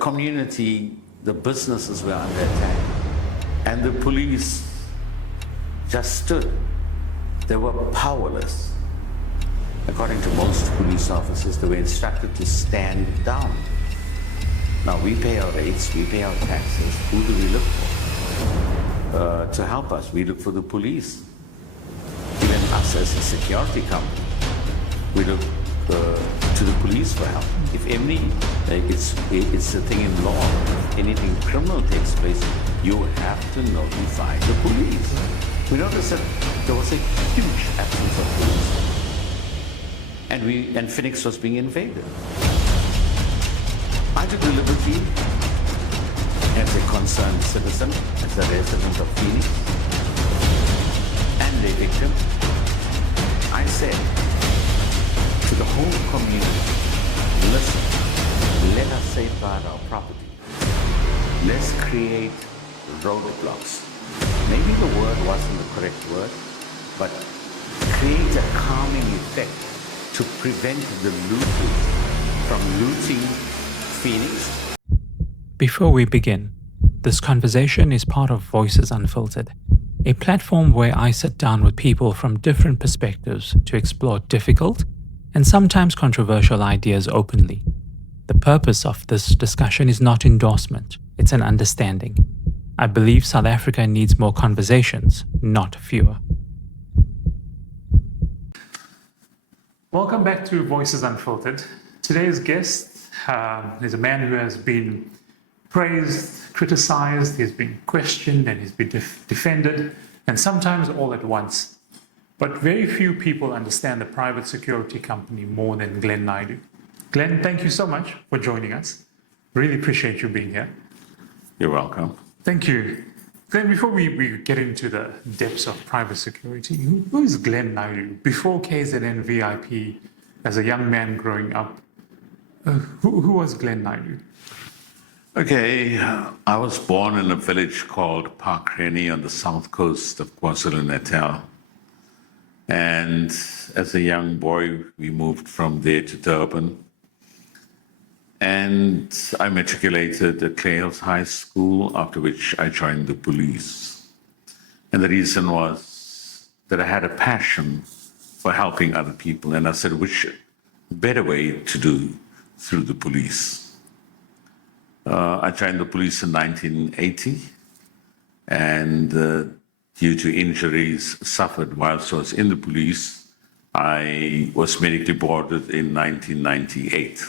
community, the businesses were under attack. And the police just stood. They were powerless. According to most police officers, they were instructed to stand down. Now, we pay our rates, we pay our taxes. Who do we look for? To help us, we look for the police. Even us as a security company, we look to the police for help. If it's a thing in law. If anything criminal takes place, you have to notify the police. We noticed that there was a huge absence of police. And Phoenix was being invaded. I took the liberty, as a concerned citizen, as a resident of Phoenix, and a victim, I said to the whole community, listen, let us safeguard our property. Let's create roadblocks. Maybe the word wasn't the correct word, but create a calming effect to prevent the looters from looting Phoenix. Before we begin, this conversation is part of Voices Unfiltered, a platform where I sit down with people from different perspectives to explore difficult and sometimes controversial ideas openly. The purpose of this discussion is not endorsement, it's an understanding. I believe South Africa needs more conversations, not fewer. Welcome back to Voices Unfiltered. Today's guest is a man who has been praised, criticized, he's been questioned, and he's been defended, and sometimes all at once. But very few people understand the private security company more than Glen Naidoo. Glen, thank you so much for joining us. Really appreciate you being here. You're welcome. Thank you. Glen, before we get into the depths of private security, who is Glen Naidoo? Before KZN VIP, as a young man growing up, who was Glen Naidoo? Okay, I was born in a village called Park Rennie on the south coast of KwaZulu-Natal. And as a young boy, we moved from there to Durban. And I matriculated at Clay Hills High School, after which I joined the police. And the reason was that I had a passion for helping other people. And I said, which better way to do through the police? I joined the police in 1980. And due to injuries suffered whilst I was in the police, I was medically boarded in 1998.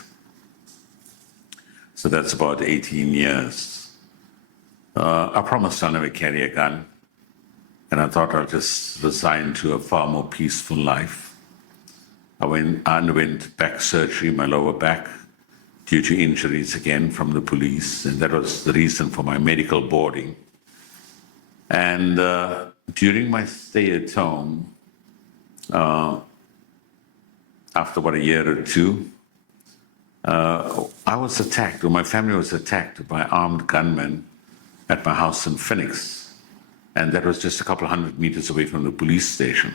So that's about 18 years. I promised I'll never carry a gun, and I thought I'll just resign to a far more peaceful life. I underwent back surgery in my lower back due to injuries again from the police, and that was the reason for my medical boarding. And during my stay at home, after about a year or two, I was attacked, or my family was attacked by armed gunmen at my house in Phoenix. And that was just a couple hundred meters away from the police station.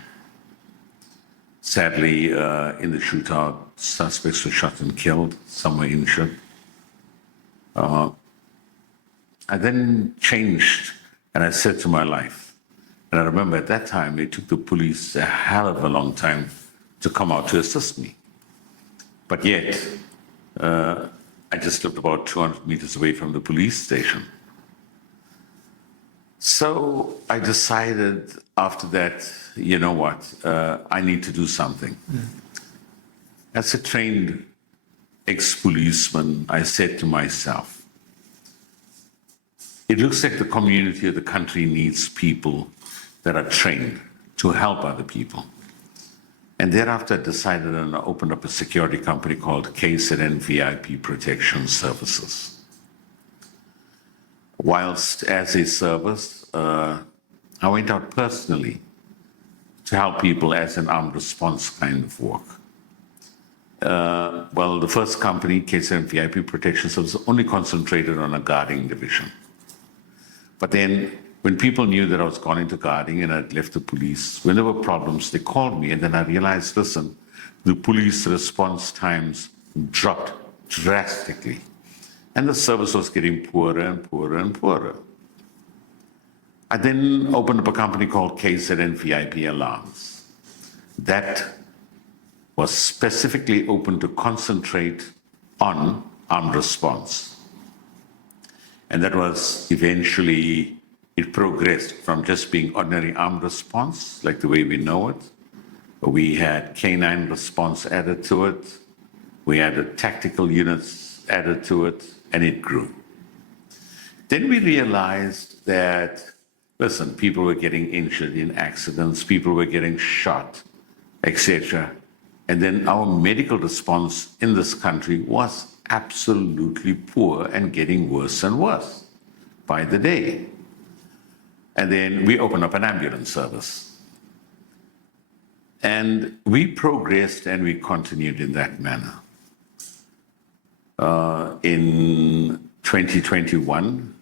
Sadly, in the shootout, suspects were shot and killed, some were injured. I then changed, and I said to my life, and I remember at that time, it took the police a hell of a long time to come out to assist me. But yet, I just lived about 200 meters away from the police station. So I decided after that, you know what, I need to do something. As a trained ex-policeman, I said to myself, it looks like the community of the country needs people that are trained to help other people. And thereafter, I decided and I opened up a security company called KZN VIP Protection Services. Whilst as a service, I went out personally to help people as an armed response kind of work. Well, the first company, KZN VIP Protection Services, only concentrated on a guarding division. But then when people knew that I was gone into guarding and I'd left the police, when there were problems, they called me, and then I realized, listen, the police response times dropped drastically. And the service was getting poorer and poorer and poorer. I then opened up a company called KZN VIP Alarms. That was specifically open to concentrate on armed response. And that was eventually, it progressed from just being ordinary armed response, like the way we know it. We had canine response added to it. We added tactical units added to it, and it grew. Then we realized that, listen, people were getting injured in accidents, people were getting shot, etc. And then our medical response in this country was absolutely poor and getting worse and worse by the day. And then we opened up an ambulance service. And we progressed and we continued in that manner. In 2021,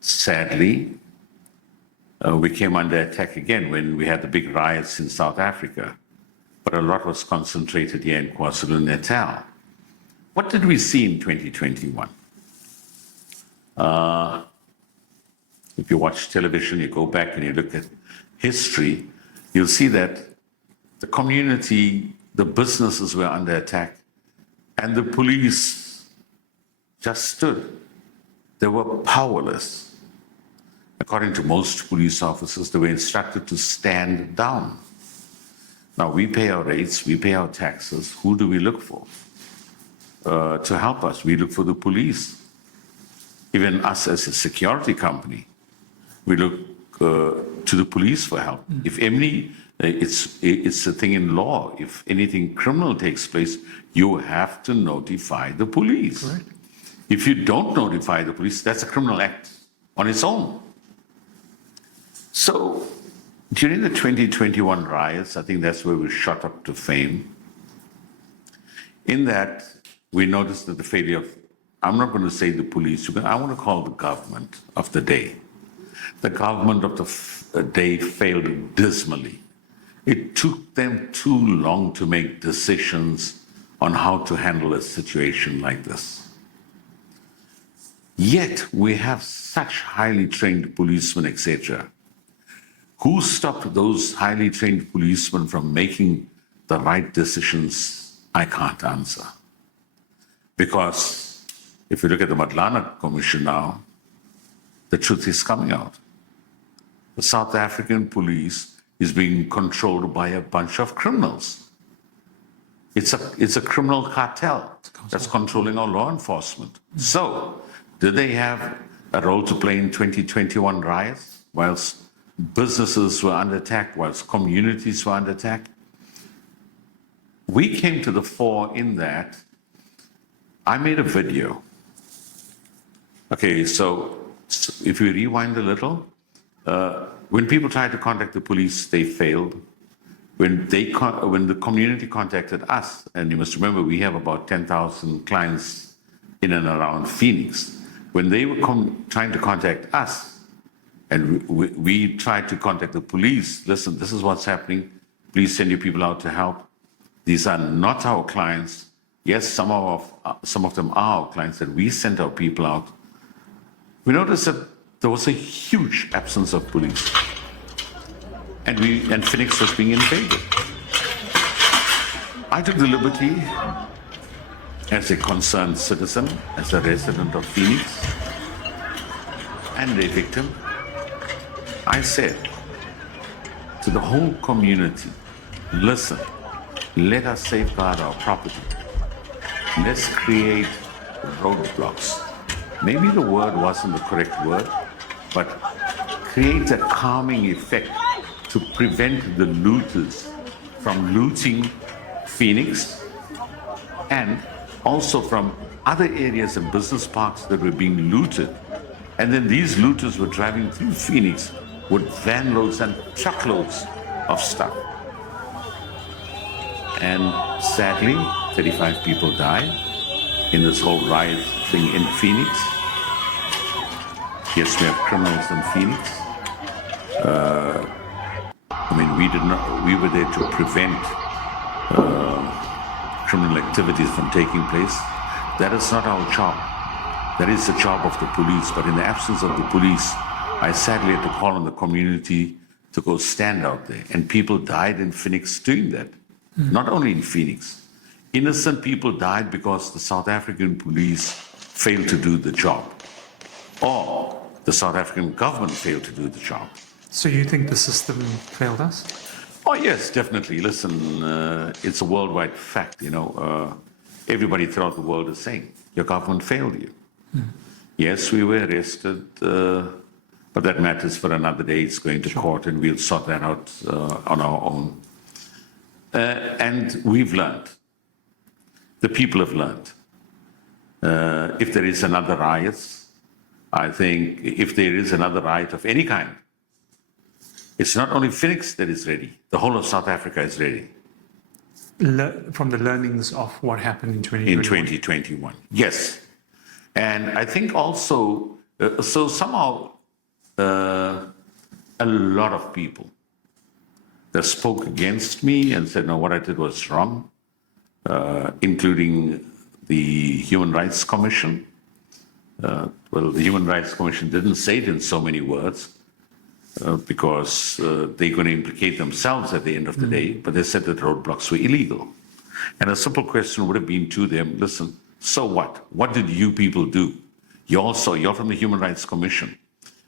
sadly, we came under attack again when we had the big riots in South Africa. But a lot was concentrated here in KwaZulu-Natal. What did we see in 2021? If you watch television, you go back and you look at history, you'll see that the community, the businesses were under attack, and the police just stood. They were powerless. According to most police officers, they were instructed to stand down. Now, we pay our rates, we pay our taxes. Who do we look for to help us? We look for the police. Even us as a security company, we look to the police for help. If any, it's a thing in law. If anything criminal takes place, you have to notify the police. Right. If you don't notify the police, that's a criminal act on its own. So during the 2021 riots, I think that's where we shot up to fame. In that, we noticed that the failure of, I'm not going to say the police, but I want to call the government of the day. The government of the day failed dismally. It took them too long to make decisions on how to handle a situation like this. Yet we have such highly trained policemen, etc. Who stopped those highly trained policemen from making the right decisions? I can't answer. Because if you look at the Madlana Commission now, the truth is coming out. The South African police is being controlled by a bunch of criminals. It's a criminal cartel that's controlling our law enforcement. So, did they have a role to play in 2021 riots, whilst businesses were under attack, whilst communities were under attack? We came to the fore in that I made a video. Okay, so if we rewind a little, when people tried to contact the police, they failed. When the community contacted us, and you must remember we have about 10,000 clients in and around Phoenix, when they were trying to contact us, and we tried to contact the police, listen, this is what's happening, please send your people out to help. These are not our clients. Yes, some of them are our clients, that we sent our people out. We noticed that there was a huge absence of police. And Phoenix was being invaded. I took the liberty, as a concerned citizen, as a resident of Phoenix, and a victim, I said to the whole community, listen, let us safeguard our property. Let's create roadblocks. Maybe the word wasn't the correct word, but create a calming effect to prevent the looters from looting Phoenix, and also from other areas and business parks that were being looted. And then these looters were driving through Phoenix with van loads and truckloads of stuff. And sadly, 35 people died in this whole riot thing in Phoenix. Yes, we have criminals in Phoenix. We were there to prevent criminal activities from taking place. That is not our job. That is the job of the police. But in the absence of the police, I sadly had to call on the community to go stand out there. And people died in Phoenix doing that. Not only in Phoenix. Innocent people died because the South African police failed to do the job. Or the South African government failed to do the job. So you think the system failed us? Oh, yes, definitely. Listen, it's a worldwide fact, everybody throughout the world is saying, your government failed you. Yes, we were arrested, but that matters for another day. It's going to court and we'll sort that out on our own. And we've learned. The people have learned. If there is another riot, I think if there is another riot of any kind, it's not only Phoenix that is ready. The whole of South Africa is ready. From the learnings of what happened in 2021? In 2021, yes. And I think also, so somehow a lot of people that spoke against me and said, no, what I did was wrong, including the Human Rights Commission. Well, the Human Rights Commission didn't say it in so many words because they're going to implicate themselves at the end of the day, but they said that roadblocks were illegal. And a simple question would have been to them, listen, so what? What did you people do? You're from the Human Rights Commission.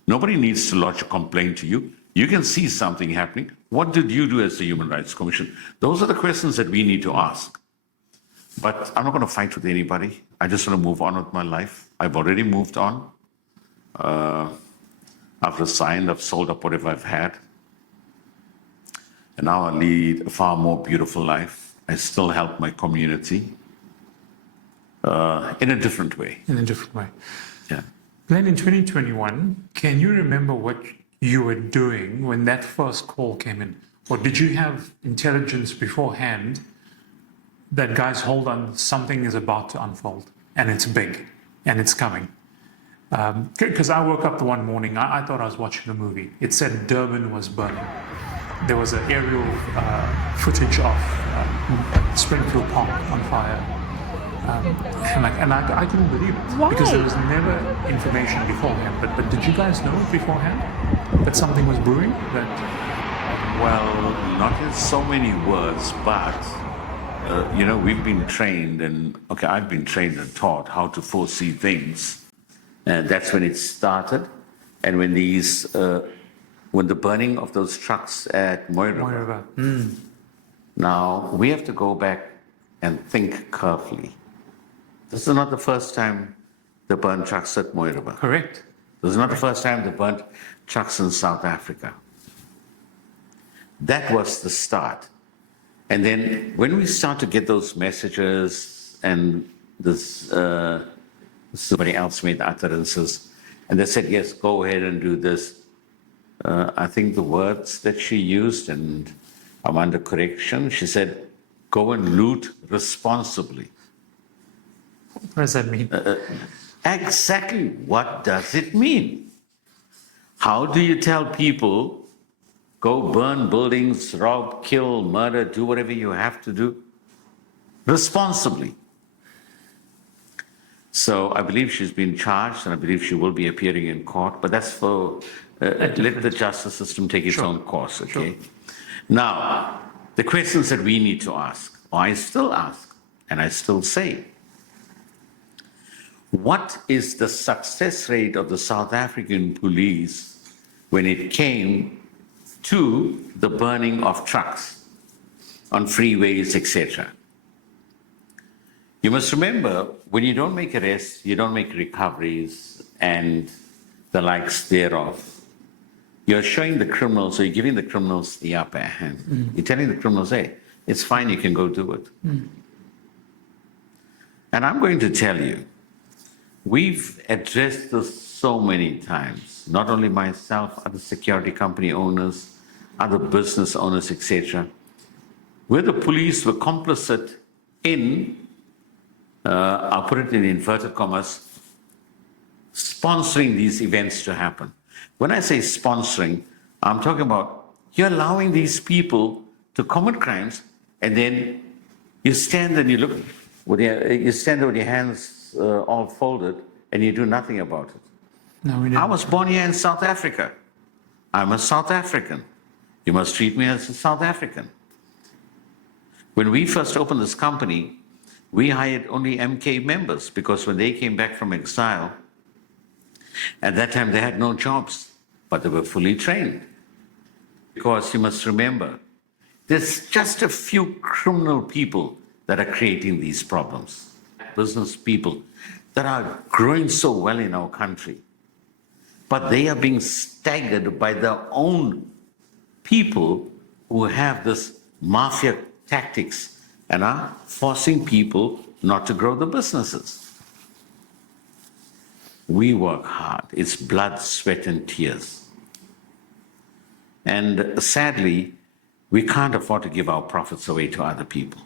Nobody needs to lodge a complaint to you. You can see something happening. What did you do as the Human Rights Commission? Those are the questions that we need to ask. But I'm not going to fight with anybody. I just want to move on with my life. I've already moved on. I've resigned, I've sold up whatever I've had. And now I lead a far more beautiful life. I still help my community in a different way. In a different way. Yeah. Glen, in 2021, can you remember what you were doing when that first call came in? Or did you have intelligence beforehand that, guys, hold on, something is about to unfold and it's big and it's coming? Because I woke up the one morning, I thought I was watching a movie. It said Durban was burning. There was an aerial footage of Springfield Park on fire. And I couldn't believe it. Why? Because there was never information beforehand. But did you guys know it beforehand? That something was brewing? Well, not in so many words, but, we've been trained I've been trained and taught how to foresee things. And that's when it started. And when when the burning of those trucks at Moira. Now, we have to go back and think carefully. This is not the first time they burned trucks at Moira. Correct. This is not the first time they burnt trucks in South Africa. That was the start. And then when we start to get those messages and this, somebody else made utterances, and they said, yes, go ahead and do this. I think the words that she used, and I'm under correction, she said, go and loot responsibly. What does that mean? Exactly what does it mean? How do you tell people, go burn buildings, rob, kill, murder, do whatever you have to do responsibly? So I believe she's been charged, and I believe she will be appearing in court, but that's for, let the justice system take its own course, okay? Sure. Now, the questions that we need to ask, or I still ask, and I still say, what is the success rate of the South African police when it came to the burning of trucks on freeways, etc.? You must remember, when you don't make arrests, you don't make recoveries and the likes thereof. You're showing the criminals, or you're giving the criminals the upper hand. You're telling the criminals, hey, it's fine, you can go do it. And I'm going to tell you, we've addressed this so many times, not only myself, other security company owners, other business owners, etc., where the police were complicit in, I'll put it in inverted commas, sponsoring these events to happen. When I say sponsoring, I'm talking about you're allowing these people to commit crimes, and then you stand and you look with your hands is all folded and you do nothing about it. No, we didn't. I was born here in South Africa. I'm a South African. You must treat me as a South African. When we first opened this company, we hired only MK members because when they came back from exile, at that time they had no jobs, but they were fully trained. Because you must remember, there's just a few criminal people that are creating these problems. Business people that are growing so well in our country, but they are being staggered by their own people who have this mafia tactics and are forcing people not to grow the businesses. We work hard. It's blood, sweat, and tears. And sadly, we can't afford to give our profits away to other people.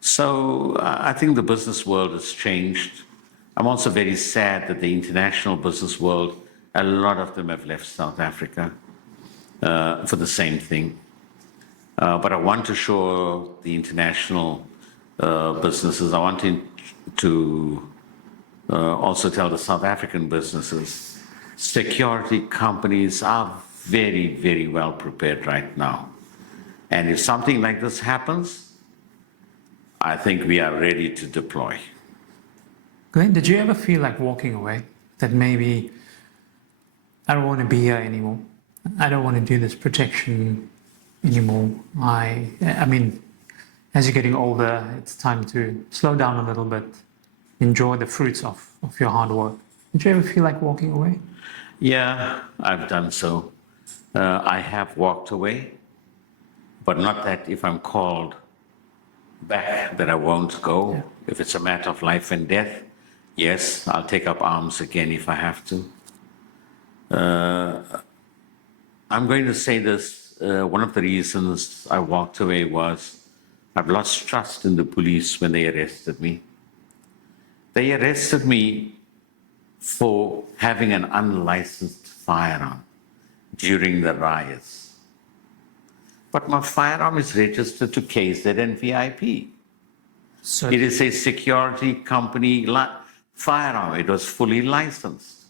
So I think the business world has changed. I'm also very sad that the international business world, a lot of them have left South Africa for the same thing. But I want to show the international businesses, I want to also tell the South African businesses, security companies are very, very well prepared right now. And if something like this happens, I think we are ready to deploy. Glenn, did you ever feel like walking away? That maybe I don't want to be here anymore. I don't want to do this protection anymore. I mean, as you're getting older, it's time to slow down a little bit, enjoy the fruits of your hard work. Did you ever feel like walking away? Yeah, I've done so. I have walked away, but not that if I'm called back that I won't go. Yeah. If it's a matter of life and death, yes, I'll take up arms again if I have to. I'm going to say this, one of the reasons I walked away was I've lost trust in the police when they arrested me. They arrested me for having an unlicensed firearm during the riots. But my firearm is registered to KZ and VIP. So It is a security company firearm. It was fully licensed.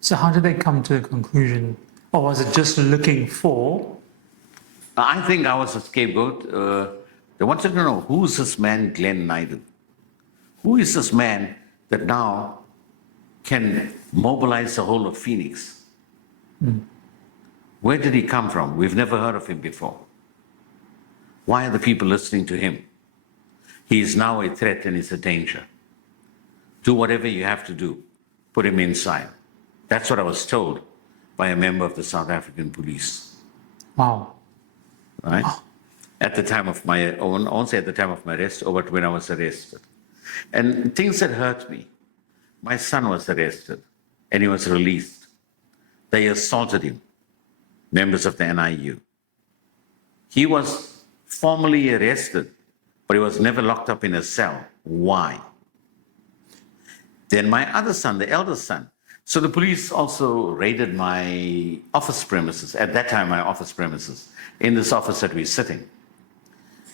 So how did they come to a conclusion? Or was it just looking for? I think I was a scapegoat. They wanted to know, who's this man, Glen Naidoo? Who is this man that now can mobilize the whole of Phoenix? Where did he come from? We've never heard of him before. Why are the people listening to him? He is now a threat and is a danger. Do whatever you have to do. Put him inside. That's what I was told by a member of the South African police. Wow. Right? At the time of my own, also at the time of my arrest, or when I was arrested. And things that hurt me. My son was arrested and he was released. They assaulted him, members of the NIU. He was formally arrested, but he was never locked up in a cell. Why? Then my other son, the eldest son. So the police also raided my office premises, at that time my office premises, in this office that we're sitting.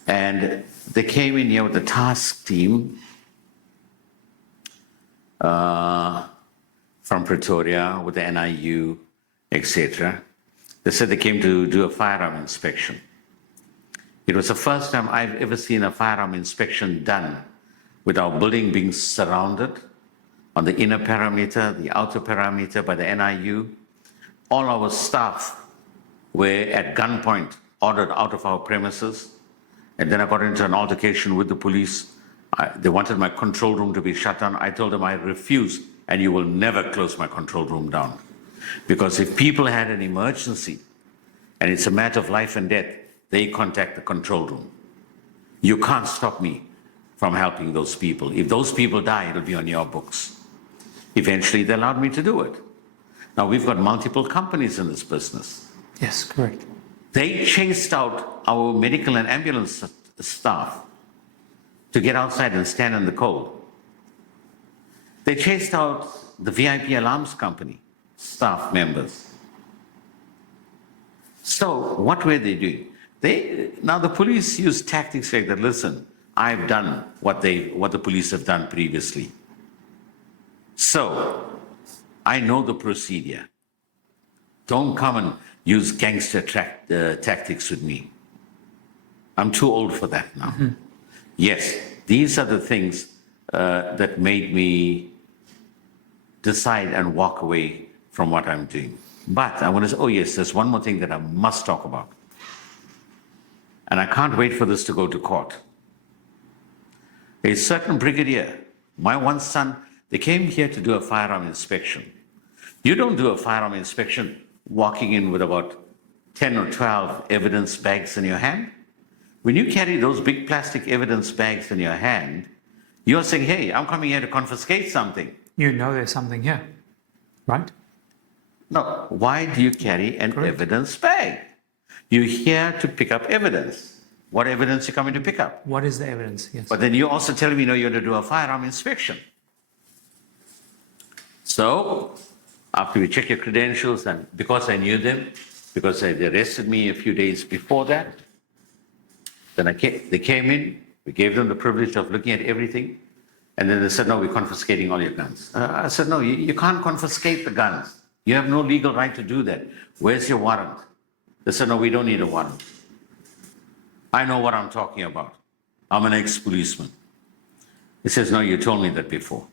And they came in here with the task team from Pretoria with the NIU, etc. They said they came to do a firearm inspection. It was the first time I've ever seen a firearm inspection done with our building being surrounded on the inner perimeter, the outer perimeter by the NIU. All our staff were at gunpoint ordered out of our premises. And then I got into an altercation with the police. They wanted my control room to be shut down. I told them I refuse, and you will never close my control room down. Because if people had an emergency, and it's a matter of life and death, they contact the control room. You can't stop me from helping those people. If those people die, it'll be on your books. Eventually, they allowed me to do it. Now, we've got multiple companies in this business. Yes, correct. They chased out our medical and ambulance staff to get outside and stand in the cold. They chased out the VIP alarms company staff members. So what were they doing? Now the police used tactics like that. Listen, I've done what the police have done previously. So, I know the procedure. Don't come and use gangster tactics with me. I'm too old for that now. Yes, these are the things that made me decide and walk away from what I'm doing. But I want to say, oh yes, there's one more thing that I must talk about. And I can't wait for this to go to court. A certain brigadier, my one son, they came here to do a firearm inspection. You don't do a firearm inspection walking in with about 10 or 12 evidence bags in your hand. When you carry those big plastic evidence bags in your hand, you're saying, hey, I'm coming here to confiscate something. You know there's something here, right? No, why do you carry an evidence bag? You're here to pick up evidence. What evidence are you coming to pick up? What is the evidence? Yes. But then you also tell me, no, you're going to do a firearm inspection. So, after we check your credentials, and because I knew them, because they arrested me a few days before that, then they came in, we gave them the privilege of looking at everything, and then they said, no, we're confiscating all your guns. I said, no, you can't confiscate the guns. You have no legal right to do that. Where's your warrant? They said, no, we don't need a warrant. I know what I'm talking about. I'm an ex-policeman. He says, no, you told me that before.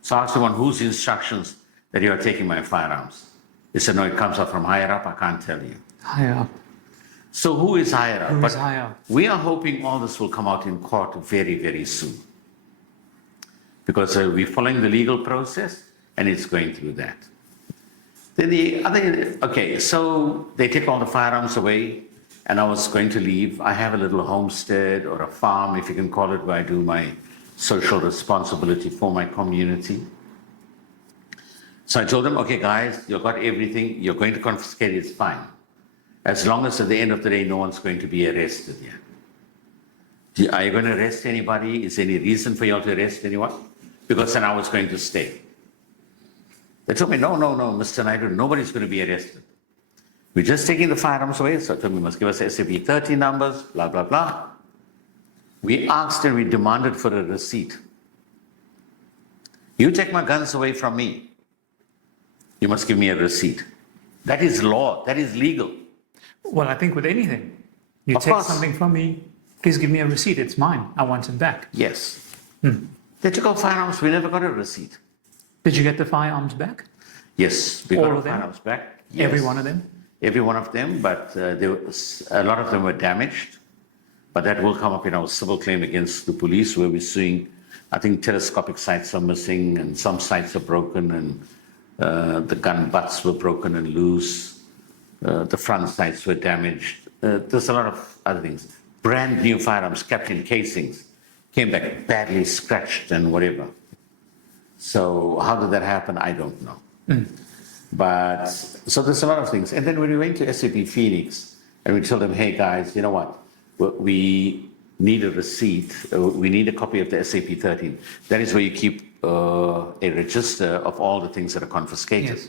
So I asked him, on whose instructions that you are taking my firearms? He said, no, it comes up from higher up, I can't tell you. Higher up. So who is higher up? Who is higher up? We are hoping all this will come out in court very, very soon. Because we're following the legal process, and it's going through that. Then the other, okay, so they take all the firearms away, and I was going to leave. I have a little homestead or a farm, if you can call it, where I do my social responsibility for my community. So I told them, okay, guys, you've got everything. You're going to confiscate it, it's fine. As long as at the end of the day, no one's going to be arrested here. Are you going to arrest anybody? Is there any reason for you all to arrest anyone? Because then I was going to stay. They told me, no, Mr. Naidoo, nobody's going to be arrested. We're just taking the firearms away, so I told me, you must give us SAP 30 numbers, blah, blah, blah. We asked and we demanded for a receipt. You take my guns away from me, you must give me a receipt. That is law, that is legal. Well, I think with anything, you Of take course. something from me, please give me a receipt. It's mine. I want it back. Yes. They took our firearms, we never got a receipt. Did you get the firearms back? Yes, we got All our of them? firearms back. Yes. Every one of them? Every one of them, but a lot of them were damaged. But that will come up in our civil claim against the police, where we're suing. I think telescopic sights are missing, and some sights are broken, and the gun butts were broken and loose. The front sights were damaged. There's a lot of other things. Brand new firearms kept in casings came back badly scratched and whatever. So how did that happen? I don't know. But so there's a lot of things. And then when we went to SAP Phoenix and we told them, hey guys, you know what? We need a receipt. We need a copy of the SAP 13. That is where you keep a register of all the things that are confiscated. Yes.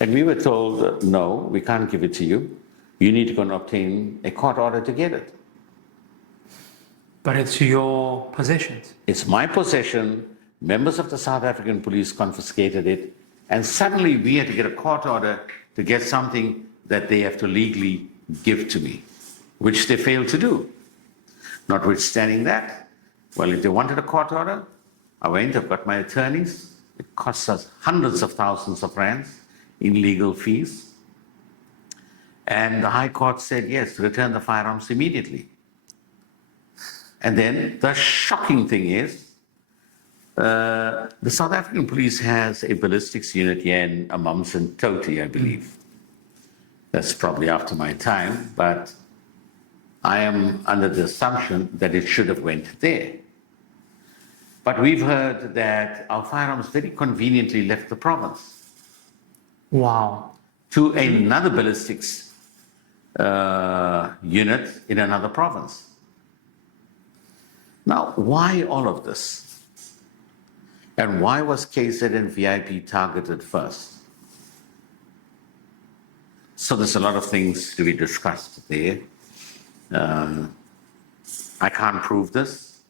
And we were told, no, we can't give it to you. You need to go and obtain a court order to get it. But it's your possessions. It's my possession. Members of the South African police confiscated it. And suddenly we had to get a court order to get something that they have to legally give to me, which they failed to do. Notwithstanding that, well, if they wanted a court order, I went, I've got my attorneys. It costs us hundreds of thousands of rands in legal fees. And the High Court said, yes, return the firearms immediately. And then the shocking thing is, the South African police has a ballistics unit here in Amundsen Toti, I believe. That's probably after my time, but I am under the assumption that it should have went there. But we've heard that our firearms very conveniently left the province. Wow. To another ballistics unit in another province. Now, why all of this? And why was KZ and VIP targeted first? So there's a lot of things to be discussed there. I can't prove this,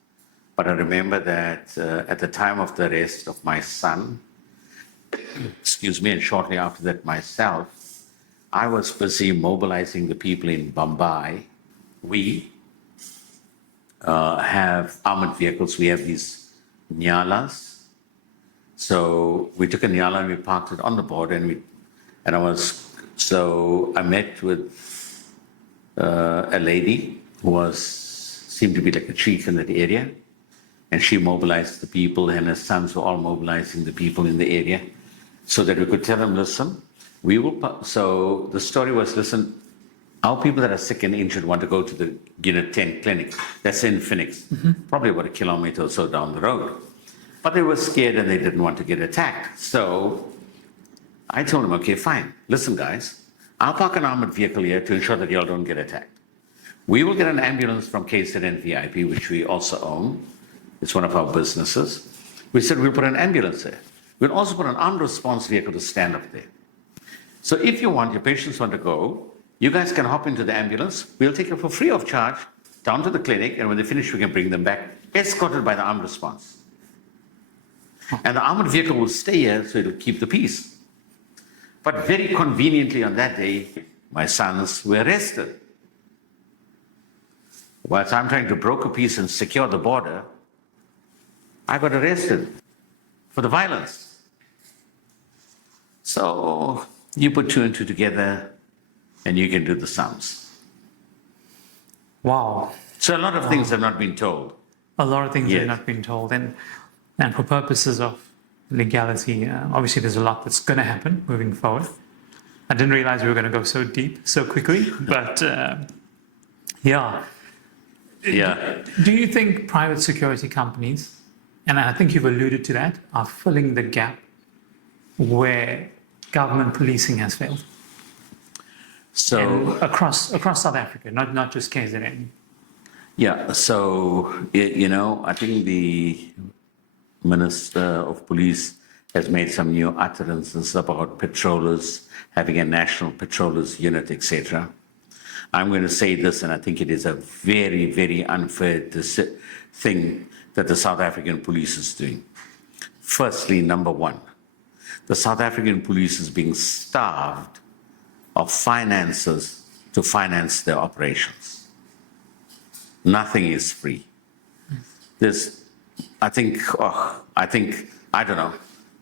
but I remember that at the time of the arrest of my son, excuse me, and shortly after that myself, I was busy mobilizing the people in Mumbai. We have armored vehicles. We have these nyalas. So we took a nyala and we parked it on the border, I met with a lady who seemed to be like a chief in that area, and she mobilized the people, and her sons were all mobilizing the people in the area, so that we could tell them, listen, so the story was, listen, our people that are sick and injured want to go to the Unit 10 clinic. That's in Phoenix, probably about a kilometer or so down the road. But they were scared and they didn't want to get attacked. So I told them, okay, fine. Listen, guys, I'll park an armored vehicle here to ensure that y'all don't get attacked. We will get an ambulance from KZN VIP, which we also own. It's one of our businesses. We said we'll put an ambulance there. We'll also put an armed response vehicle to stand up there. So if you want, your patients want to go, you guys can hop into the ambulance. We'll take you for free of charge down to the clinic, and when they finish, we can bring them back, escorted by the armed response. And the armored vehicle will stay here, so it'll keep the peace. But very conveniently on that day, my sons were arrested. Whilst I'm trying to broker peace and secure the border, I got arrested for the violence. So you put two and two together, and you can do the sums. Wow. So a lot of things have not been told. A lot of things Yes. have not been told. And for purposes of legality, obviously there's a lot that's going to happen moving forward. I didn't realize we were going to go so deep so quickly, but yeah. Yeah. Do you think private security companies, and I think you've alluded to that, are filling the gap where government policing has failed? So And across South Africa, not just KZN. yeah, so I think the Minister of Police has made some new utterances about patrollers, having a national patrollers unit, etc. I'm going to say this, and I think it is a very, very unfair thing that the South African police is doing. Firstly, number one, the South African police is being starved of finances to finance their operations. Nothing is free. I don't know,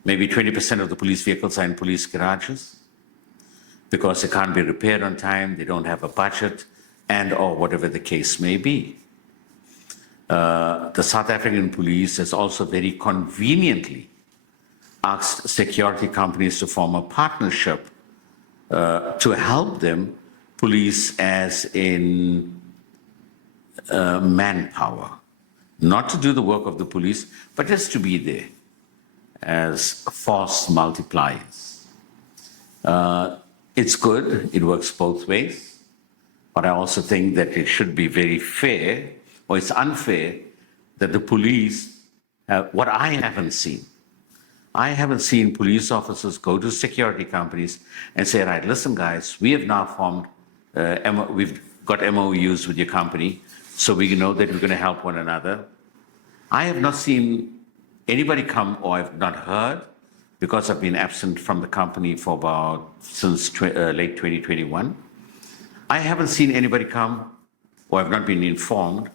maybe 20% of the police vehicles are in police garages because they can't be repaired on time, they don't have a budget, and or whatever the case may be. The South African police has also very conveniently asked security companies to form a partnership to help them police as in manpower. Not to do the work of the police, but just to be there as force multipliers. It's good, it works both ways, but I also think that it should be very fair, or it's unfair that the police, what I haven't seen police officers go to security companies and say, right, listen guys, we have now formed, we've got MOUs with your company, so we know that we're going to help one another. I have not seen anybody come, or I've not heard, because I've been absent from the company for since late 2021. I haven't seen anybody come, or I've not been informed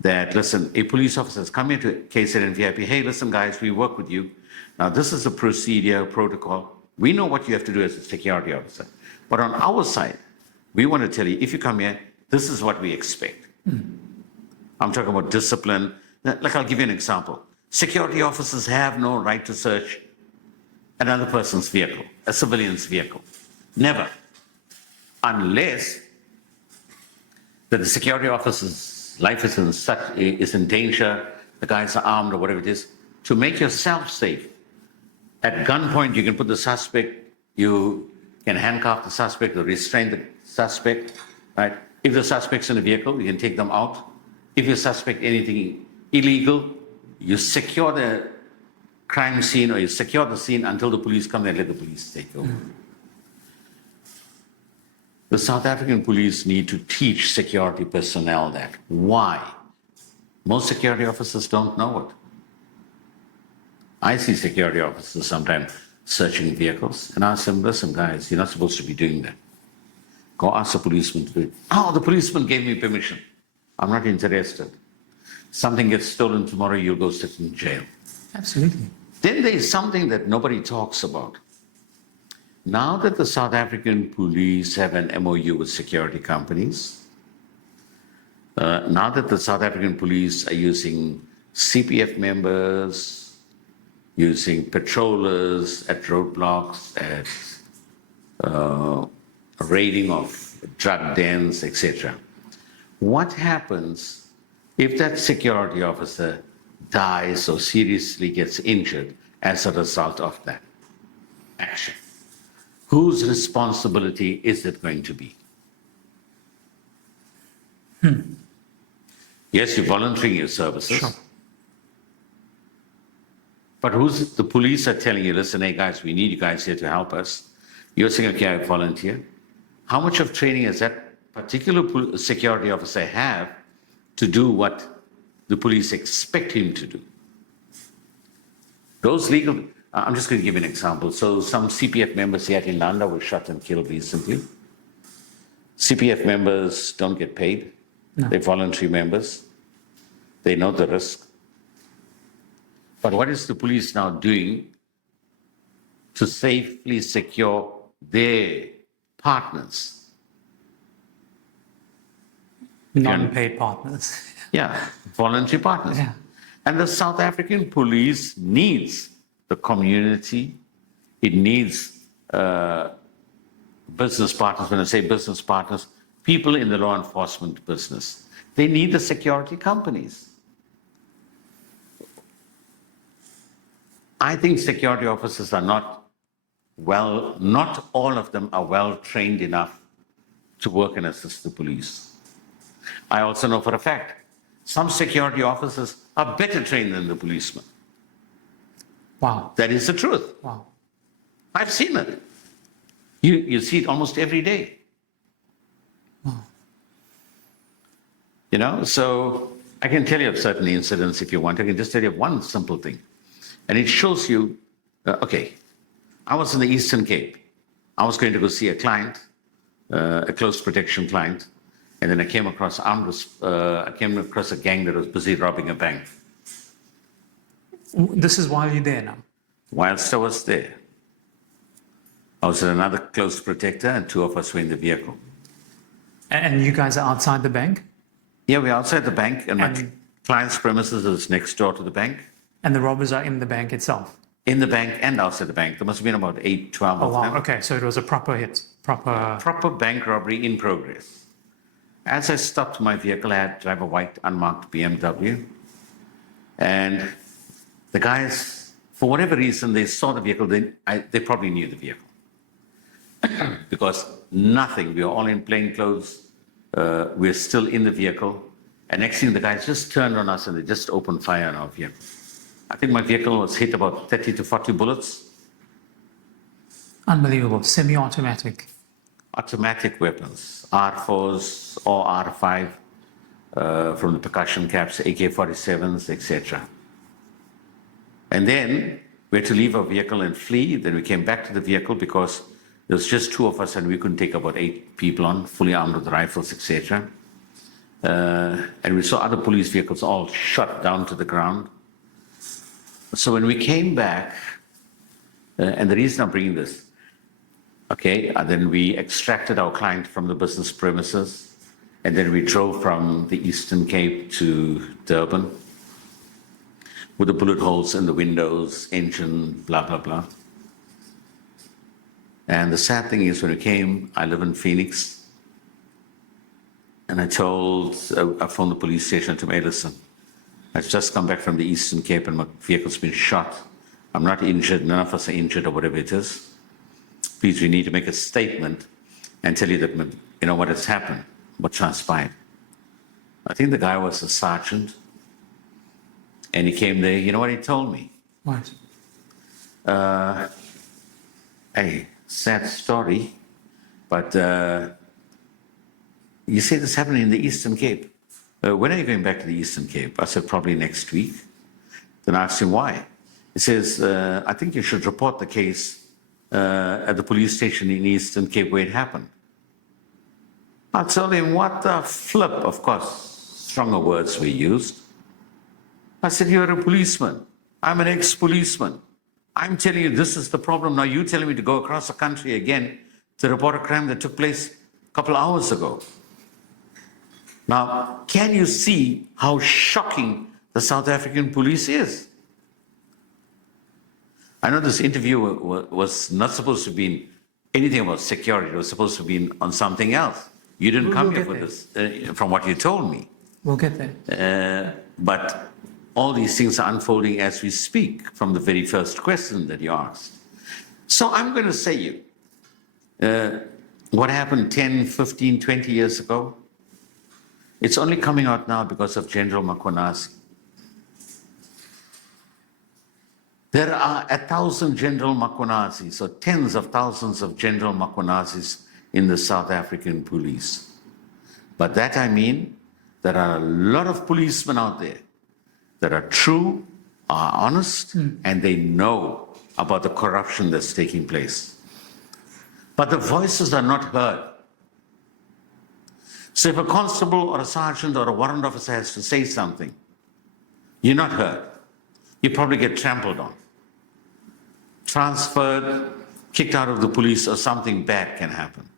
that, listen, a police officer has come into KZN VIP, hey, listen guys, we work with you. Now this is a procedure, protocol. We know what you have to do as a security officer. But on our side, we want to tell you, if you come here, this is what we expect. I'm talking about discipline. Like, I'll give you an example. Security officers have no right to search another person's vehicle, a civilian's vehicle. Never. Unless that the security officer's life is in danger, the guys are armed or whatever it is, to make yourself safe. At gunpoint, you can put the suspect, you can handcuff the suspect or restrain the suspect, right? If the suspect's in a vehicle, you can take them out. If you suspect anything illegal, you secure the crime scene, or you secure the scene until the police come and let the police take over. The South African police need to teach security personnel that. Why? Most security officers don't know it. I see security officers sometimes searching vehicles, and I ask them, listen, guys, you're not supposed to be doing that. Go ask the policeman to do it. Oh, the policeman gave me permission. I'm not interested. Something gets stolen tomorrow, you'll go sit in jail. Absolutely. Then there's something that nobody talks about. Now that the South African police have an MOU with security companies, now that the South African police are using CPF members, using patrollers at roadblocks, at raiding of drug dens, etc. What happens if that security officer dies or seriously gets injured as a result of that action? Whose responsibility is it going to be? Yes, you're volunteering your services. Sure. But who's the police are telling you, listen, hey guys, we need you guys here to help us. You're saying, okay, I volunteer. How much of training does that particular security officer have to do what the police expect him to do? Those legal, I'm just going to give you an example. So some CPF members here in Landa were shot and killed recently. CPF members don't get paid. No. They're voluntary members. They know the risk. But what is the police now doing to safely secure their partners? Non-paid partners. Yeah, voluntary partners. Yeah. And the South African police needs the community. It needs business partners. When I say business partners, people in the law enforcement business. They need the security companies. I think security officers are not all of them are well trained enough to work and assist the police. I also know for a fact, some security officers are better trained than the policemen. Wow. That is the truth. Wow. I've seen it. You see it almost every day. Wow. You know, so I can tell you of certain incidents if you want. I can just tell you one simple thing. And it shows you, okay, I was in the Eastern Cape. I was going to go see a client, a close protection client, and then I came across a gang that was busy robbing a bank. This is while you're there now? Whilst I was there, I was with another close protector, and two of us were in the vehicle. And you guys are outside the bank? Yeah, we're outside the bank, and my client's premises is next door to the bank. And the robbers are in the bank itself? In the bank and outside the bank. There must have been about 8, 12 of them. Oh, wow. Okay, so it was a proper hit. Proper bank robbery in progress. As I stopped my vehicle, I had to drive a white unmarked BMW. And the guys, for whatever reason, they saw the vehicle. They probably knew the vehicle. Because nothing, we were all in plain clothes. We're still in the vehicle. And next thing, the guys just turned on us and they just opened fire on our vehicle. I think my vehicle was hit about 30 to 40 bullets. Unbelievable. Semi-automatic. Automatic weapons, R4s or R5 from the percussion caps, AK-47s, etc. And then we had to leave our vehicle and flee. Then we came back to the vehicle because there was just two of us and we couldn't take about 8 people on, fully armed with rifles, etc. And we saw other police vehicles all shot down to the ground. So when we came back, and the reason I'm bringing this, okay, then we extracted our client from the business premises, and then we drove from the Eastern Cape to Durban with the bullet holes in the windows, engine, blah, blah, blah. And the sad thing is when we came, I live in Phoenix, and I phoned the police station to me, listen, I've just come back from the Eastern Cape and my vehicle's been shot. I'm not injured, none of us are injured or whatever it is. Please, we need to make a statement and tell you that, you know, what has happened, what transpired. I think the guy was a sergeant, and he came there. You know what he told me? What? Hey, sad story, but you say this happened in the Eastern Cape. when are you going back to the Eastern Cape? I said, probably next week. Then I asked him why. He says, I think you should report the case at the police station in Eastern Cape where it happened. I told him, what the flip? Of course, stronger words were used. I said, you're a policeman. I'm an ex-policeman. I'm telling you this is the problem. Now you're telling me to go across the country again to report a crime that took place a couple of hours ago. Now, can you see how shocking the South African police is? I know this interview was not supposed to be anything about security. It was supposed to be on something else. You didn't come here for this, from what you told me. We'll get there. But all these things are unfolding as we speak from the very first question that you asked. So I'm going to say you, what happened 10, 15, 20 years ago, it's only coming out now because of General Makwanasi. There are 1,000 General Makwanasis, or tens of thousands of General Makwanasis in the South African police. But that I mean, there are a lot of policemen out there that are true, are honest, and they know about the corruption that's taking place. But the voices are not heard. So if a constable or a sergeant or a warrant officer has to say something, you're not heard. You probably get trampled on, transferred, kicked out of the police, or something bad can happen.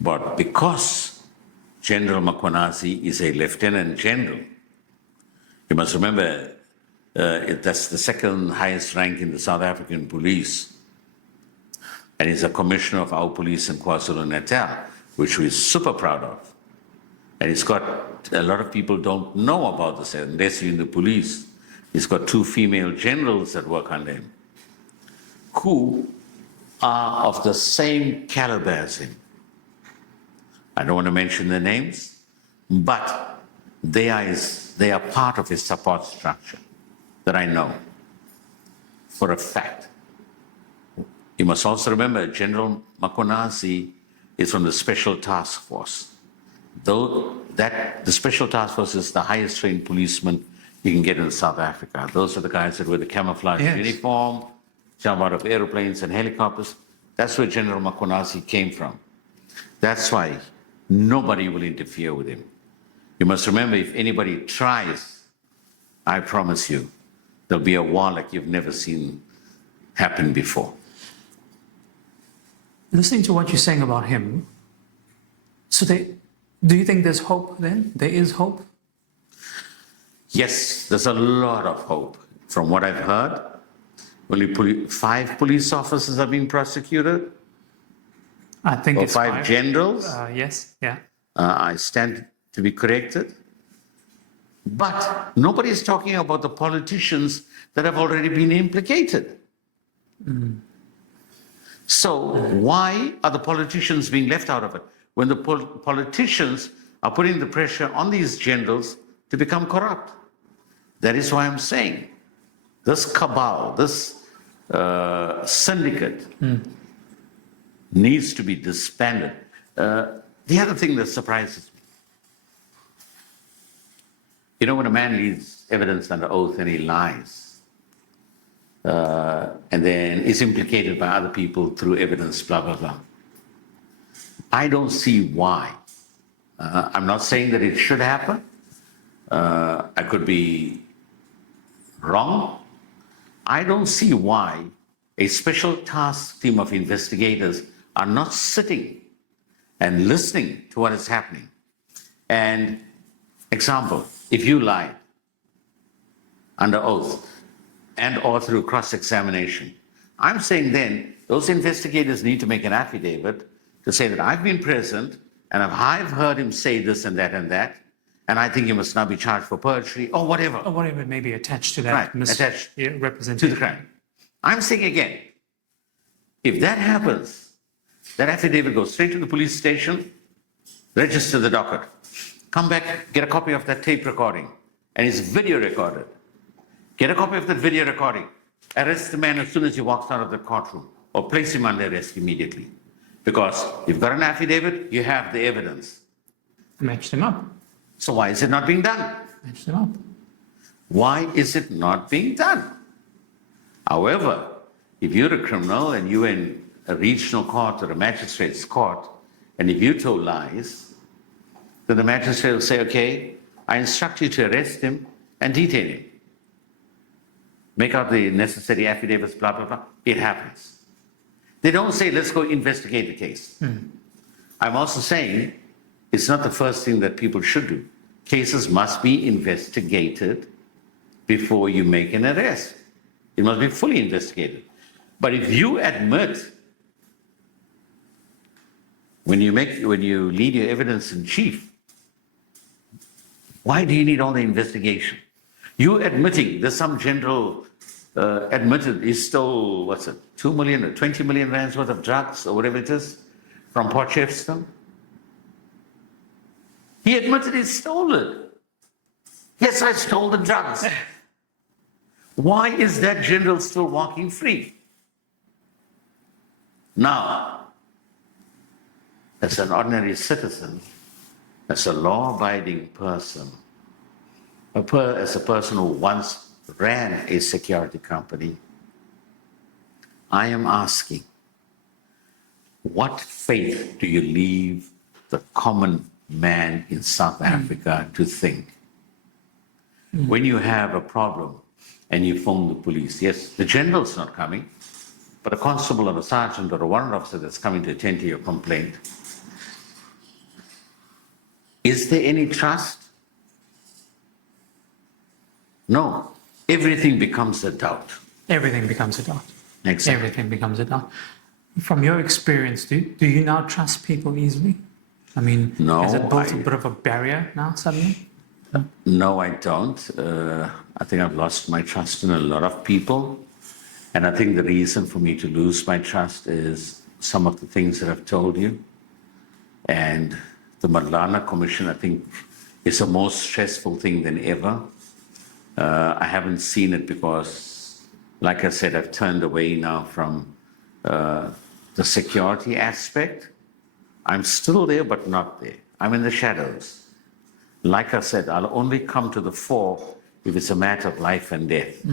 But because General Makwanasi is a lieutenant general, you must remember that's the second highest rank in the South African police, and he's a commissioner of our police in KwaZulu-Natal, which we're super proud of. And he's got, a lot of people don't know about this unless you're in the police. He's got 2 female generals that work under him, who are of the same caliber as him. I don't want to mention their names, but they are part of his support structure that I know for a fact. You must also remember General Makwanasi is from the Special Task Force. Though the Special Task Force is the highest trained policeman you can get in South Africa. Those are the guys that wear the camouflage uniform, jump out of airplanes and helicopters. That's where General Makwanasi came from. That's why nobody will interfere with him. You must remember, if anybody tries, I promise you, there'll be a war like you've never seen happen before. Listening to what you're saying about him, so do you think there's hope then? There is hope? Yes, there's a lot of hope. From what I've heard, only 5 police officers are being prosecuted. I think or it's 5 generals. Yes, yeah. I stand to be corrected. But nobody is talking about the politicians that have already been implicated. So why are the politicians being left out of it? When the politicians are putting the pressure on these generals to become corrupt. That is why I'm saying this cabal, this syndicate needs to be disbanded. The other thing that surprises me, you know, when a man leaves evidence under oath and he lies, and then is implicated by other people through evidence, blah, blah, blah. I don't see why. I'm not saying that it should happen. I could be wrong. I don't see why a special task team of investigators are not sitting and listening to what is happening. And example, if you lied under oath and or through cross-examination, I'm saying then those investigators need to make an affidavit to say that I've been present and I've heard him say this and that and that, and I think he must now be charged for perjury or whatever. Or whatever may be attached to that. Right, attached representation. to the crime. I'm saying again, if that happens, that affidavit goes straight to the police station, register the docket, come back, get a copy of that tape recording, and it's video recorded. Get a copy of that video recording, arrest the man as soon as he walks out of the courtroom, or place him under arrest immediately. Because you've got an affidavit, you have the evidence. Match them up. So why is it not being done? Match them up. Why is it not being done? However, if you're a criminal and you're in a regional court or a magistrate's court, and if you told lies, then the magistrate will say, okay, I instruct you to arrest him and detain him. Make out the necessary affidavits, blah, blah, blah. It happens. They don't say, let's go investigate the case. I'm also saying it's not the first thing that people should do. Cases must be investigated before you make an arrest. It must be fully investigated. But if you admit, when you lead your evidence in chief, why do you need all the investigation? You admitting there's some general admitted he stole, 2 million or 20 million rands worth of drugs or whatever it is from Potchefstroom. He admitted he stole it. Yes, I stole the drugs. Why is that general still walking free? Now, as an ordinary citizen, as a law-abiding person, as a person who once ran a security company, I am asking, what faith do you leave the common man in South Africa to think? When you have a problem and you phone the police, yes, the general's not coming, but a constable or a sergeant or a warrant officer that's coming to attend to your complaint, is there any trust? No. Everything becomes a doubt. Everything becomes a doubt. Exactly. Everything becomes a doubt. From your experience, do you now trust people easily? I mean, No, has it built a bit of a barrier now suddenly? No, I don't. I think I've lost my trust in a lot of people. And I think the reason for me to lose my trust is some of the things that I've told you. And the Malana Commission, I think, is a more stressful thing than ever. I haven't seen it because, like I said, I've turned away now from the security aspect. I'm still there, but not there. I'm in the shadows. Like I said, I'll only come to the fore if it's a matter of life and death.